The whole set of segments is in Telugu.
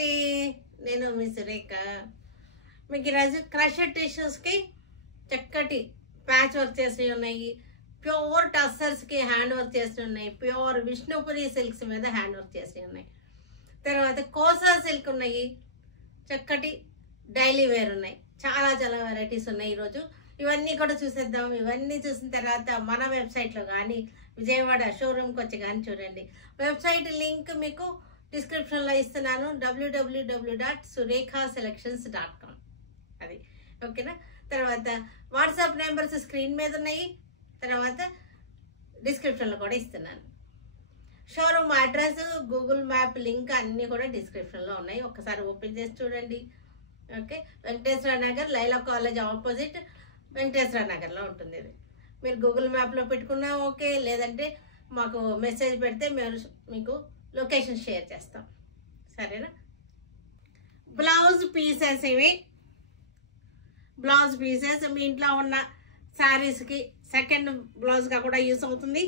అండి, నేను మీ సురేఖ. మీకు ఈరోజు క్రషర్ టిష్యూస్కి చక్కటి ప్యాచ్ వర్క్ చేసి ఉన్నాయి, ప్యూర్ టస్సర్స్కి హ్యాండ్ వర్క్ చేసి ఉన్నాయి, ప్యూర్ విష్ణుపురి సిల్క్స్ మీద హ్యాండ్ వర్క్ చేసి ఉన్నాయి. తర్వాత కోసా సిల్క్ ఉన్నాయి, చక్కటి డైలీ వేర్ ఉన్నాయి. చాలా చాలా వెరైటీస్ ఉన్నాయి. ఈరోజు ఇవన్నీ కూడా చూసేద్దాం. ఇవన్నీ చూసిన తర్వాత మన వెబ్సైట్లో కానీ విజయవాడ షోరూమ్కి వచ్చి కానీ చూడండి. వెబ్సైట్ లింక్ మీకు డిస్క్రిప్షన్లో ఇస్తున్నాను, www.surekhaselections.com. అది ఓకేనా. తర్వాత వాట్సాప్ నెంబర్స్ స్క్రీన్ మీద ఉన్నాయి, తర్వాత డిస్క్రిప్షన్లో కూడా ఇస్తున్నాను. Showroom address, Google map link అన్నీ కూడా డిస్క్రిప్షన్లో ఉన్నాయి. ఒకసారి ఓపెన్ చేసి చూడండి. Okay, Venkateswara Nagar, Laila college opposite Venkateswara నగర్లో ఉంటుంది. ఇది మీరు గూగుల్ మ్యాప్లో పెట్టుకున్నా ఓకే, లేదంటే మాకు మెసేజ్ పెడితే మీకు లొకేషన్ షేర్ చేస్తాం, సరేనా. బ్లౌజ్ పీసెస్, ఇవి బ్లౌజ్ పీసెస్ మీ ఇంట్లో ఉన్న శారీస్కి సెకండ్ బ్లౌజ్గా కూడా యూస్ అవుతుంది.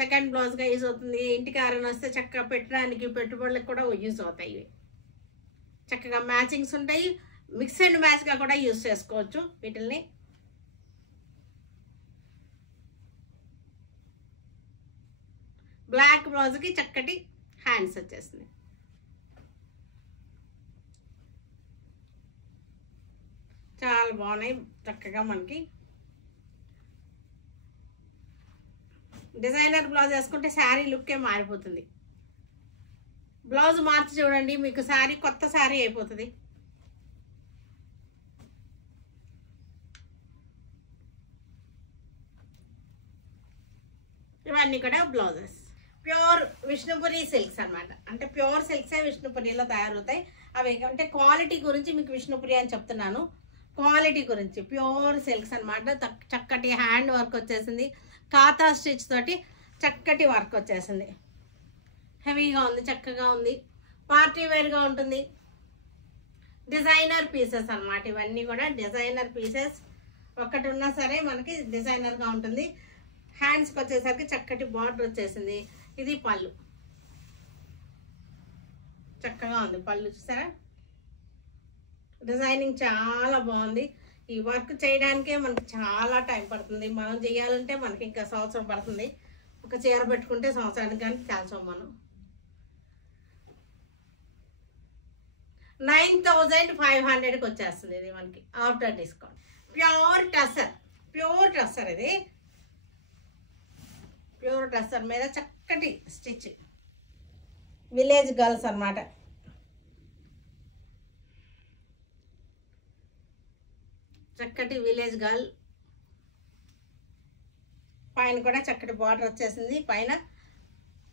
సెకండ్ బ్లౌజ్గా యూజ్ అవుతుంది. ఇంటికి ఎవరైనా వస్తే చక్కగా పెట్టడానికి, పెట్టుబడులకు కూడా యూజ్ అవుతాయి. ఇవి చక్కగా మ్యాచింగ్స్ ఉంటాయి, మిక్స్ అండ్ మ్యాచ్గా కూడా యూజ్ చేసుకోవచ్చు వీటిల్ని. బ్లాక్ బ్లౌజ్కి చక్కటి హ్యాండ్స్ వచ్చేసింది. చాలా బాగున్నాయి. చక్కగా మనకి డిజైనర్ బ్లౌజ్ వేసుకుంటే శారీ లుక్కే మారిపోతుంది. బ్లౌజ్ మార్చి చూడండి, మీకు శారీ కొత్త శారీ అయిపోతుంది. ఇవన్నీ కూడా బ్లౌజెస్ ప్యూర్ విష్ణుపురి సిల్క్స్ అనమాట. అంటే ప్యూర్ సిల్క్సే విష్ణుపురిలో తయారవుతాయి. అవి అంటే క్వాలిటీ గురించి మీకు విష్ణుపురి అని చెప్తున్నాను. క్వాలిటీ గురించి ప్యూర్ సిల్క్స్ అనమాట. చక్కటి హ్యాండ్ వర్క్ వచ్చేసింది, కాతా స్టిచ్ తోటి చక్కటి వర్క్ వచ్చేసింది. హెవీగా ఉంది, చక్కగా ఉంది, పార్టీ వేర్గా ఉంటుంది. డిజైనర్ పీసెస్ అనమాట. ఇవన్నీ కూడా డిజైనర్ పీసెస్. ఒక్కటి ఉన్నా సరే మనకి డిజైనర్గా ఉంటుంది. హ్యాండ్స్కి వచ్చేసరికి చక్కటి బార్డర్ వచ్చేసింది. ఇది పళ్ళు, చక్కగా ఉంది పళ్ళు. చూసారా, డిజైనింగ్ చాలా బాగుంది. ఈ వర్క్ చేయడానికే మనకి చాలా టైం పడుతుంది. మనం చేయాలంటే మనకి ఇంకా సంవత్సరం పడుతుంది. ఒక చీర పెట్టుకుంటే సంవత్సరానికి కానీ కాల్చాం మనం. 9500కి వచ్చేస్తుంది ఇది మనకి after discount. Pure tussar, pure tussar. ఇది ప్యూర్ టస్సర్ మీద చక్కటి స్టిచ్, విలేజ్ గర్ల్స్ అన్నమాట. చక్కటి విలేజ్ గర్ల్. పైన కూడా చక్కటి బార్డర్ వచ్చేసింది, పైన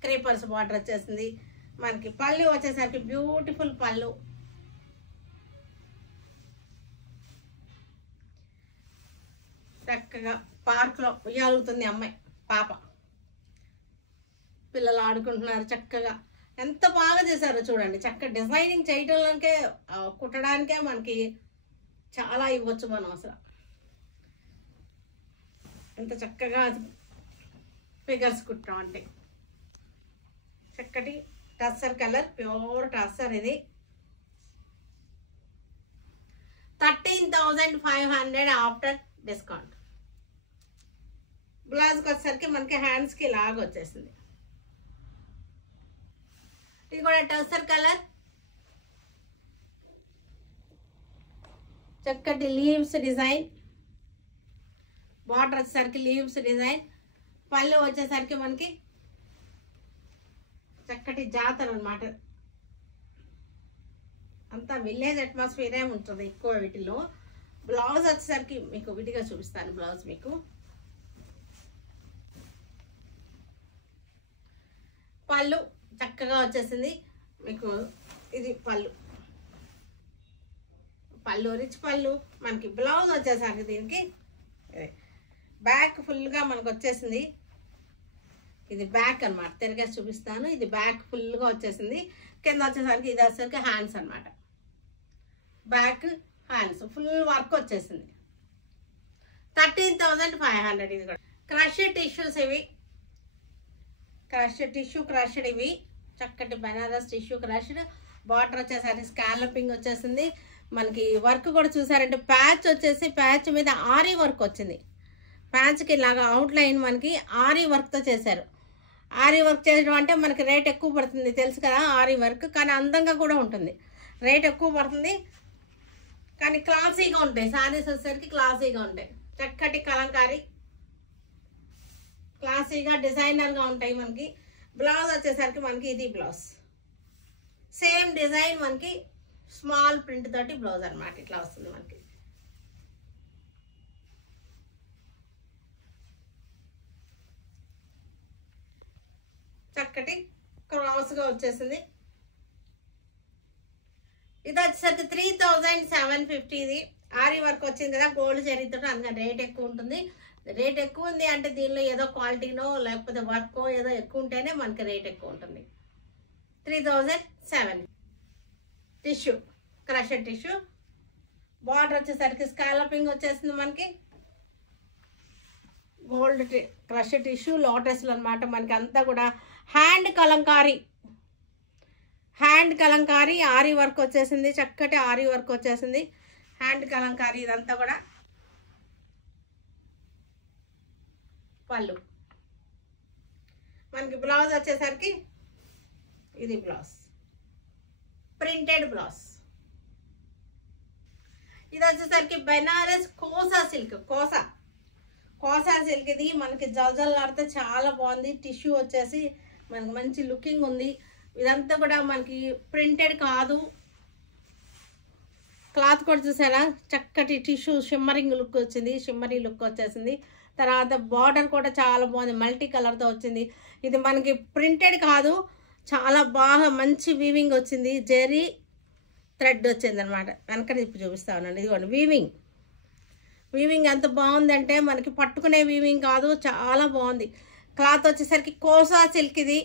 క్రీపర్స్ బార్డర్ వచ్చేసింది. మనకి పళ్ళు వచ్చేసరికి బ్యూటిఫుల్ పళ్ళు. చక్కగా పార్క్లో ఉయ్యాలుగుతుంది అమ్మాయి, పాప. పిల్లలు ఆడుకుంటున్నారు చక్కగా. ఎంత బాగా చేశారో చూడండి. చక్కగా డిజైనింగ్ చేయడంలోకే, కుట్టడానికే మనకి చాలా ఇవ్వచ్చు మనం. అసలు ఎంత చక్కగా ఫిగర్స్ కుట్టాం అంటే. చక్కటి టస్సర్ కలర్, ప్యూర్ టస్సర్. ఇది 13,500 ఆఫ్టర్ డిస్కౌంట్. బ్లౌజ్కి వచ్చేసరికి మనకి హ్యాండ్స్కి లాగా వచ్చేసింది. ఇది కూడా టస్సర్ కలర్, చక్కటి లీవ్స్ డిజైన్. బార్డర్ వచ్చేసరికి లీవ్స్ డిజైన్. పళ్ళు వచ్చేసరికి మనకి చక్కటి జాతర అనమాట. అంతా విలేజ్ అట్మాస్ఫియరే ఉంటుంది ఎక్కువ వీటిలో. బ్లౌజ్ వచ్చేసరికి మీకు విడిగా చూపిస్తాను. బ్లౌజ్ మీకు పళ్ళు చక్కగా వచ్చేసింది మీకు. ఇది పళ్ళు, పళ్ళు రిచ్ పళ్ళు. మనకి బ్లౌజ్ వచ్చేసరికి దీనికి బ్యాక్ ఫుల్గా మనకు వచ్చేసింది. ఇది బ్యాక్ అనమాట, తిరిగేసి చూపిస్తాను. ఇది బ్యాక్ ఫుల్గా వచ్చేసింది. కింద వచ్చేసరికి ఇది వచ్చేసరికి హ్యాండ్స్ అనమాట. బ్యాక్ హ్యాండ్స్ ఫుల్ వర్క్ వచ్చేసింది. 13,500. ఇది కూడా క్రష్ టిష్యూస్. ఇవి క్రష్ టిష్యూ, క్రష్డ్. ఇవి చక్కటి బనారస్ టిష్యూ క్రష్డ్. బార్డర్ వచ్చేసరికి స్కాలపింగ్ వచ్చేసింది. మనకి వర్క్ కూడా చూసారంటే ప్యాచ్ వచ్చేసి ప్యాచ్ మీద ఆరీ వర్క్ వచ్చింది. ప్యాచ్కి ఇలాగా అవుట్లైన్ మనకి ఆరీ వర్క్తో చేశారు. ఆరీ వర్క్ చేయడం అంటే మనకి రేట్ ఎక్కువ పడుతుంది తెలుసు కదా ఆరీ వర్క్, కానీ అందంగా కూడా ఉంటుంది. రేట్ ఎక్కువ పడుతుంది కానీ క్లాసీగా ఉంటాయి. శారీస్ వచ్చేసరికి క్లాసీగా ఉంటాయి. చక్కటి కలంకారీ క్లాసీగా డిజైనర్గా ఉంటాయి. మనకి బ్లౌజ్ వచ్చేసరికి మనకి ఇది బ్లౌజ్ సేమ్ డిజైన్ మనకి స్మాల్ ప్రింట్ తోటి బ్లౌజ్ అనమాట. ఇట్లా వస్తుంది మనకి. చక్కటి క్రాస్గా వచ్చేసింది. ఇది వచ్చేసరికి 3750. ఇది ఆరీ వర్క్ వచ్చింది కదా గోల్డ్ జరీతో, అందుకని రేట్ ఎక్కువ ఉంటుంది. రేట్ ఎక్కువ ఉంది అంటే దీనిలో ఏదో క్వాలిటీనో లేకపోతే వర్క్ ఏదో ఎక్కువ ఉంటేనే మనకి రేట్ ఎక్కువ ఉంటుంది. 3007. Tissue crushed tissue. బార్డర్ వచ్చేసరికి స్కాలపింగ్ వచ్చేసింది మనకి. గోల్డ్ క్రషెడ్ టిష్యూ లోటస్లు అనమాట. మనకి అంతా కూడా హ్యాండ్ కలంకారీ ఆరీ వర్క్ వచ్చేసింది. చక్కటి ఆరీ వర్క్ వచ్చేసింది. హ్యాండ్ కలంకారీ ఇదంతా కూడా. పళ్ళు మనకి బ్లౌజ్ వచ్చేసరికి ఇది బ్లౌజ్ ప్రింటెడ్ బ్లౌజ్. ఇది వచ్చేసరికి బెనారస్ కోసా సిల్క్. కోసా సిల్క్ ఇది మనకి జల్జల్లాడితే చాలా బాగుంది. టిష్యూ వచ్చేసి మనకి మంచి లుకింగ్ ఉంది. ఇదంతా కూడా మనకి ప్రింటెడ్ కాదు. క్లాత్ కూడా చూసారా చక్కటి టిష్యూ షిమ్మరింగ్ లుక్ వచ్చింది. షిమ్మరీ లుక్ వచ్చేసింది. తర్వాత బార్డర్ కూడా చాలా బాగుంది. మల్టీ కలర్తో వచ్చింది. ఇది మనకి ప్రింటెడ్ కాదు, చాలా బాగా మంచి వీవింగ్ వచ్చింది. జెరీ థ్రెడ్ వచ్చింది అనమాట. వెనక తిప్పి చూపిస్తా ఉన్నాను. ఇదిగోండి వీవింగ్ ఎంత బాగుందంటే మనకి పట్టుకునే వీవింగ్ కాదు, చాలా బాగుంది. క్లాత్ వచ్చేసరికి కోసా సిల్క్. ఇది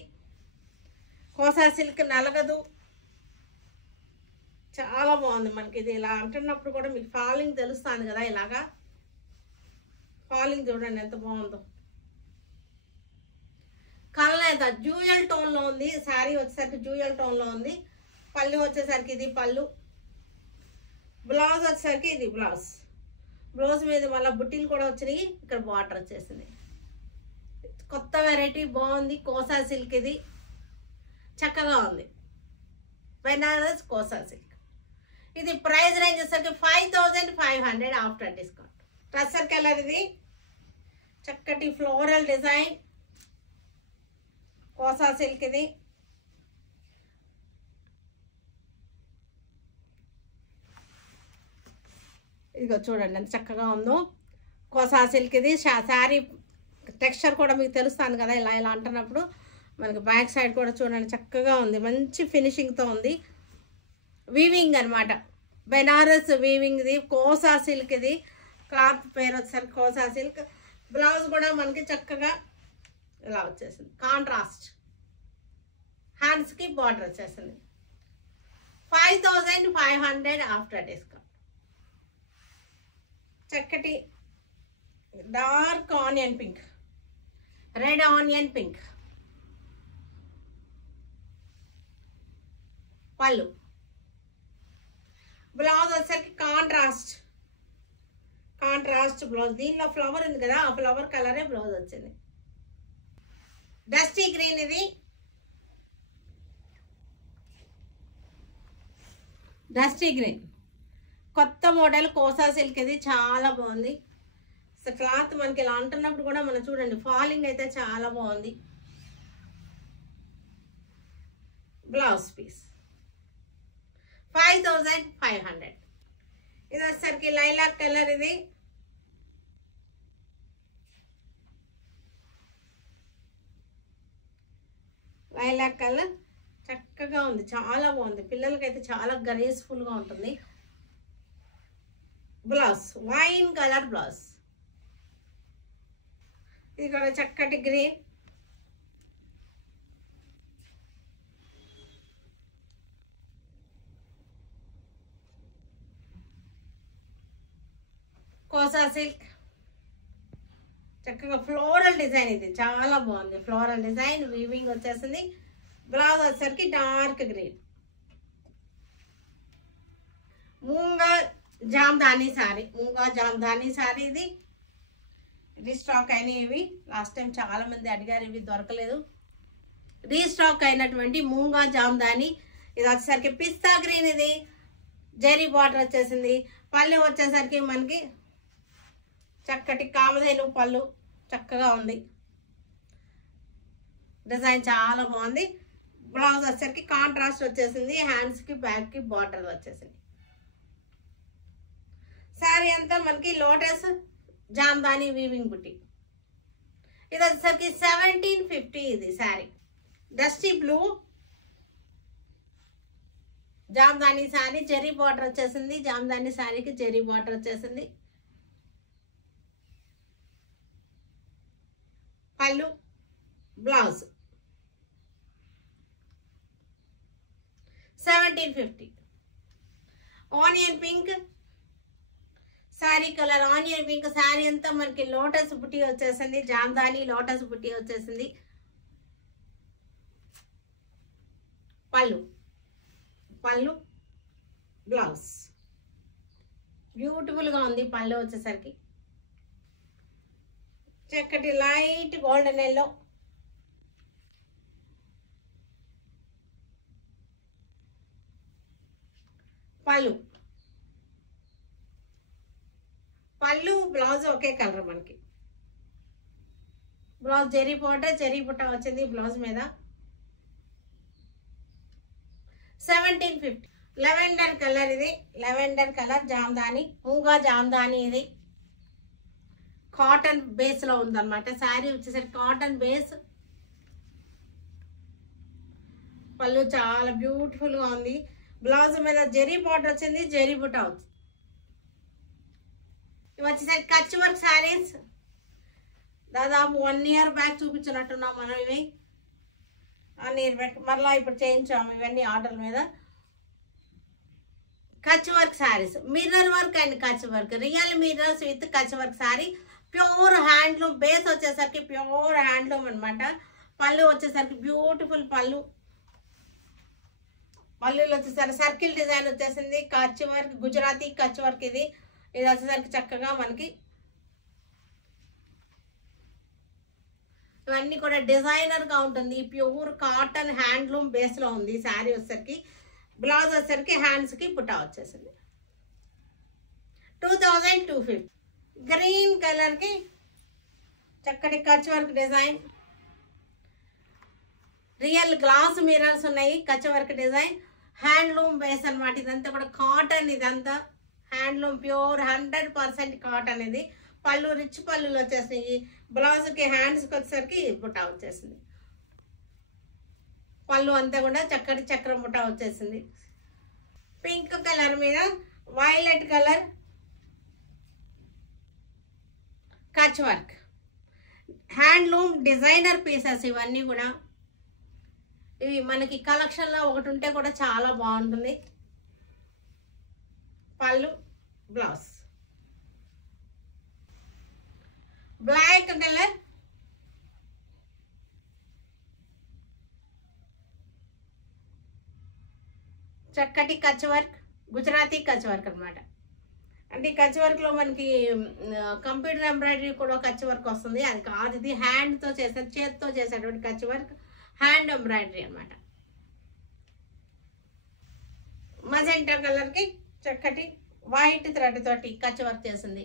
కోసా సిల్క్ నలగదు, చాలా బాగుంది మనకి. ఇది ఇలా అంటున్నప్పుడు కూడా మీకు ఫాలింగ్ తెలుస్తుంది కదా, ఇలాగా ఫాలింగ్ చూడండి ఎంత బాగుందో. కలనేత జ్యూయల్ టోన్లో ఉంది. శారీ వచ్చేసరికి జ్యూయల్ టోన్లో ఉంది. పళ్ళు వచ్చేసరికి ఇది పళ్ళు. బ్లౌజ్ వచ్చేసరికి ఇది బ్లౌజ్ మీద మళ్ళీ బుట్టీలు కూడా వచ్చినాయి. ఇక్కడ బార్డర్ వచ్చేసింది. కొత్త వెరైటీ బాగుంది. కోసా సిల్క్ ఇది చక్కగా ఉంది. బెనారస్ కోసా సిల్క్. ఇది ప్రైస్ రేంజ్ వచ్చేసరికి 5500 ఆఫ్టర్ డిస్కౌంట్. టస్సర్ కలర్. ఇది చక్కటి ఫ్లోరల్ డిజైన్ కోసా సిల్క్. ఇది ఇదిగో చూడండి ఎంత చక్కగా ఉందో కోసా సిల్క్. ఇది శారీ టెక్స్చర్ కూడా మీకు తెలుస్తుంది కదా, ఇలా అంటున్నప్పుడు మనకి బ్యాక్ సైడ్ కూడా చూడండి చక్కగా ఉంది. మంచి ఫినిషింగ్తో ఉంది. వీవింగ్ అనమాట, బెనారస్ వీవింగ్. ఇది కోసా సిల్క్. ఇది క్లాత్ పేరు వచ్చేసరికి కోసా సిల్క్. బ్లౌజ్ కూడా మనకి చక్కగా ఇలా వచ్చేసింది. కాంట్రాస్ట్ హ్యాండ్స్కి బార్డర్ వచ్చేసింది. 5500 ఆఫ్టర్ డిస్కౌంట్. చక్కటి dark onion pink, red onion pink. పళ్ళు. బ్లౌజ్ వచ్చేసరికి కాంట్రాస్ట్ బ్లౌజ్. దీనిలో ఫ్లవర్ ఉంది కదా, ఆ ఫ్లవర్ కలరే బ్లౌజ్ వచ్చింది. Dusty green. ఇది డస్టీ గ్రీన్ కొత్త మోడల్ కోసా సిల్క్. ఇది చాలా బాగుంది. క్లాత్ మనకి ఇలా అంటున్నప్పుడు కూడా మనం చూడండి ఫాలింగ్ అయితే చాలా బాగుంది. Blouse piece 5500. ఇది వచ్చేసరికి లైలాక్ కలర్. ఇది లైలాక్ కలర్ చక్కగా ఉంది, చాలా బాగుంది. పిల్లలకైతే చాలా గ్రేస్ఫుల్గా ఉంటుంది. Blouse wine colour blouse. ఇది కూడా చక్కటి గ్రీన్. కోసా సిల్క్ చక్కగా ఫ్లోరల్ డిజైన్. ఇది చాలా బాగుంది. ఫ్లోరల్ డిజైన్ వీవింగ్ వచ్చేసింది. బ్లౌజ్ వచ్చేసరికి డార్క్ గ్రీన్. మూంగా జామ్దాని సారీ, మూంగా జామ్దాని సారీ ఇది రీస్టాక్ అయినాయి. ఇవి లాస్ట్ టైం చాలా మంది అడిగారు, ఇవి దొరకలేదు. రీస్టాక్ అయినటువంటి మూంగా జామ్దాని. ఇది వచ్చేసరికి పిస్తా గ్రీన్, ఇది జరీ బార్డర్ వచ్చేసింది. పళ్ళు వచ్చేసరికి మనకి చక్కటి కామధేను పళ్ళు చక్కగా ఉంది, డిజైన్ చాలా బాగుంది. బ్లౌజ్ వచ్చేసరికి కాంట్రాస్ట్ వచ్చేసింది, హ్యాండ్స్కి బ్యాక్కి బార్డర్ వచ్చేసింది. శారీ అంతా మనకి లోటస్ జామ్దాని వీవింగ్ బుట్టి. ఇది వచ్చేసరికి 1750. ఇది sari dusty blue Jamdani sari, zari border వచ్చేసింది. జామ్దాని శారీకి జరీ బార్డర్ వచ్చేసింది. పళ్ళు, blouse 1750. Onion pink sari colour, onion pink sari అంతా మనకి లోటస్ బుట్టి వచ్చేసింది. జామ్దాని లోటస్ బుట్టి వచ్చేసింది. పళ్ళు, పళ్ళు, బ్లౌజ్ బ్యూటిఫుల్గా ఉంది. పళ్ళు వచ్చేసరికి చక్కటి లైట్ గోల్డెన్ ఎల్లో, పళ్ళు, పళ్ళు బ్లౌజ్ ఒకే కలర్ మనకి. బ్లౌజ్ జరీ బార్డర్, జరీ బుట్ట వచ్చింది బ్లౌజ్ మీద. 1750. లెవెండర్ కలర్, ఇది లెవెండర్ కలర్ జామ్దాని, మూగా జామ్దాని. ఇది కాటన్ బేస్ లో ఉందన్నమాట. శారీ వచ్చేసరికి కాటన్ బేస్. పళ్ళు చాలా బ్యూటిఫుల్ గా ఉంది. బ్లౌజ్ మీద జరీ బార్డర్ వచ్చింది, జరీ బుట్ట వచ్చింది. ఇవి వచ్చేసరికి కచ్ వర్క్ శారీస్. దాదాపు 1 year బ్యాక్ చూపించినట్టున్నాం మనం. ఇవి 1 year బ్యాక్ మరలా ఇప్పుడు చేయించాము ఇవన్నీ ఆర్డర్ మీద. Kutch work saris, mirror work and Kutch work, real mirrors with Kutch work sari. Pure handloom base వచ్చేసరికి ప్యూర్ హ్యాండ్లూమ్ అనమాట. పళ్ళు వచ్చేసరికి బ్యూటిఫుల్ పళ్ళు. పళ్ళులో వచ్చేసరికి సర్కిల్ డిజైన్ వచ్చేసింది. Kutch work, Gujarati Kutch work. ఇది ఇది వచ్చేసరికి చక్కగా మనకి ఇవన్నీ కూడా డిజైనర్ గా ఉంటుంది. ప్యూర్ కాటన్ హ్యాండ్లూమ్ బేస్ లో ఉంది శారీ వచ్చేసరికి. బ్లౌజ్ వచ్చేసరికి హ్యాండ్స్ కి బుట్ట వచ్చేసింది. 2250. గ్రీన్ కలర్ కి చక్కటి Kutch work design. Real glass mirrors ఉన్నాయి. Kutch work design, handloom base అనమాట. ఇదంతా కూడా కాటన్, ఇదంతా హ్యాండ్లూమ్ ప్యూర్ 100% కాటన్. ఇది పళ్ళు రిచ్ పళ్ళులు వచ్చేసినాయి. బ్లౌజ్కి హ్యాండ్స్కి వచ్చేసరికి బుట్ట వచ్చేసింది. పళ్ళు అంతా కూడా చక్కటి చక్రం బుట్ట వచ్చేసింది. పింక్ కలర్ మీద violet colour Kutch work, handloom designer pieces ఇవన్నీ కూడా. ఇవి మనకి కలెక్షన్లో ఒకటి ఉంటే కూడా చాలా బాగుంటుంది. పళ్ళు, బ్లౌజ్ బ్లాక్ కలర్, చక్కటి కచ్ వర్క్, గుజరాతీ కచ్ వర్క్ అనమాట. అంటే ఈ కచ్ వర్క్లో మనకి కంప్యూటర్ ఎంబ్రాయిడరీ కూడా కచ్ వర్క్ వస్తుంది. అది కాదు, ఇది హ్యాండ్తో చేసేది, చేతితో చేసేటువంటి కచ్ వర్క్, హ్యాండ్ ఎంబ్రాయిడరీ అనమాట. మజెంటా కలర్కి చక్కటి వైట్ థ్రెడ్ తోటి కచ్ వర్క్ చేసింది.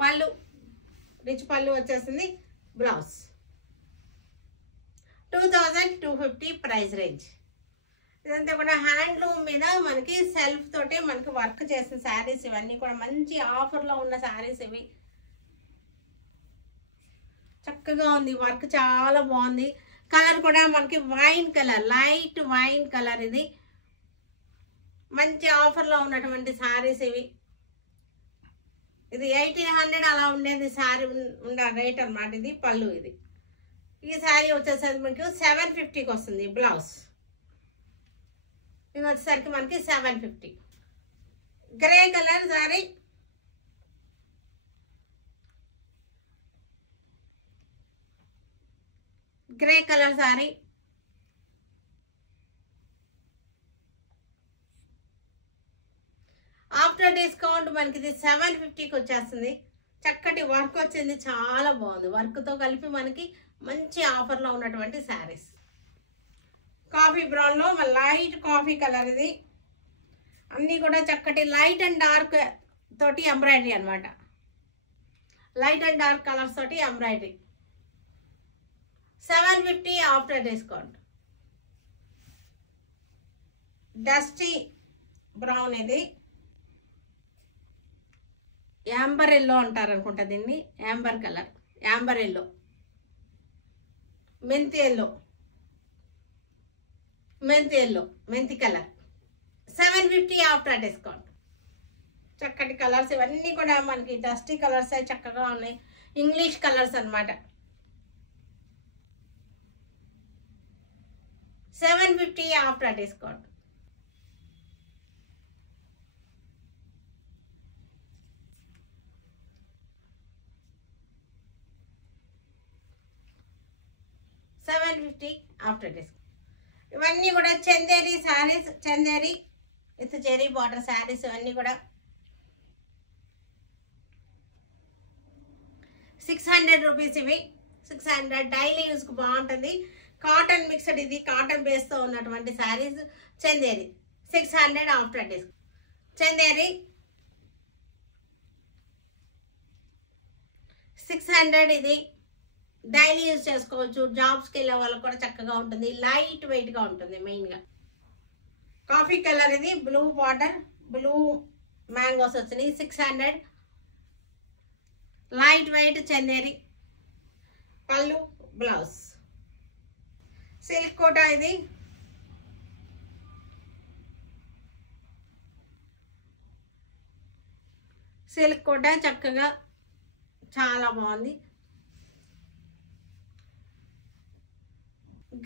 పళ్ళు రిచ్ పళ్ళు వచ్చేసింది. Blouse 2250 price range. ఇదంతా కూడా హ్యాండ్లూమ్ మీద మనకి సెల్ఫ్ తోటే మనకి వర్క్ చేసిన శారీస్. ఇవన్నీ కూడా మంచి ఆఫర్లో ఉన్న శారీస్. ఇవి చక్కగా ఉంది, వర్క్ చాలా బాగుంది. కలర్ కూడా మనకి wine colour, light wine colour. ఇది మంచి ఆఫర్లో ఉన్నటువంటి శారీస్ ఇవి. ఇది 1800 అలా ఉండేది శారీ ఉండే రేట్ అనమాట. ఇది పళ్ళు. ఇది ఈ శారీ వచ్చేసరికి మనకి 750కి వస్తుంది. బ్లౌజ్ ఇది వచ్చేసరికి మనకి 750. Grey colour sari, grey colour sorry, after discount మనకి ఇది 750కి వచ్చేస్తుంది. చక్కటి వర్క్ వచ్చింది, చాలా బాగుంది. వర్క్తో కలిపి మనకి మంచి ఆఫర్లో ఉన్నటువంటి శారీస్. కాఫీ బ్రౌన్లో లైట్ కాఫీ కలర్, ఇది అన్నీ కూడా చక్కటి లైట్ అండ్ డార్క్ తోటి ఎంబ్రాయిడరీ అనమాట. లైట్ అండ్ డార్క్ కలర్స్ తోటి embroidery. 750 after discount. Dusty brown, ఇది యాంబర్ ఎల్లో అంటారు అనుకుంటా దీన్ని. యాంబర్ కలర్, యాంబర్ ఎల్లో, మెంతి ఎల్లో, మెంతి ఎల్లో, మెంతి కలర్. 750 after discount. చక్కటి కలర్స్ ఇవన్నీ కూడా మనకి డస్టీ కలర్స్ అవి చక్కగా ఉన్నాయి. ఇంగ్లీష్ కలర్స్ అన్నమాట. 750 ఆఫ్టర్ డిస్కౌంట్. After discount. ఇవన్నీ కూడా చందేరి శారీస్, చందేరి విత్ జెరీ బార్డర్ శారీస్. ఇవన్నీ కూడా 600 రూపీస్. ఇవి 600 డైలీ యూస్కి బాగుంటుంది. కాటన్ మిక్స్డ్, ఇది కాటన్ బేస్తో ఉన్నటువంటి శారీస్. Chanderi 600 after discount. చందేరి 600, ఇది డైలీ యూజ్ చేసుకోవచ్చు. జాబ్స్కి వెళ్ళే వాళ్ళకి కూడా చక్కగా ఉంటుంది. లైట్ వెయిట్గా ఉంటుంది. మెయిన్గా కాఫీ కలర్, ఇది బ్లూ బార్డర్, బ్లూ మ్యాంగోస్ వచ్చినాయి. 600 లైట్ వెయిట్ చందేరి. పళ్ళు, బ్లౌజ్. సిల్క్ కోట, ఇది సిల్క్ కోట చక్కగా చాలా బాగుంది.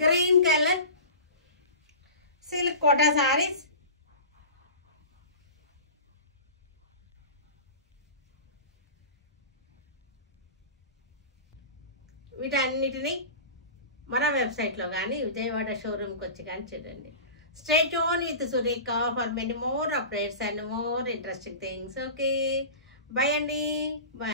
Green colour silk Kota saris. వీటన్నిటిని మన వెబ్సైట్లో కానీ విజయవాడ షోరూమ్కి వచ్చి కానీ చూడండి. Stay tune with Surekha for many more updates and more interesting things. Okay, bye అండి, బాయ్.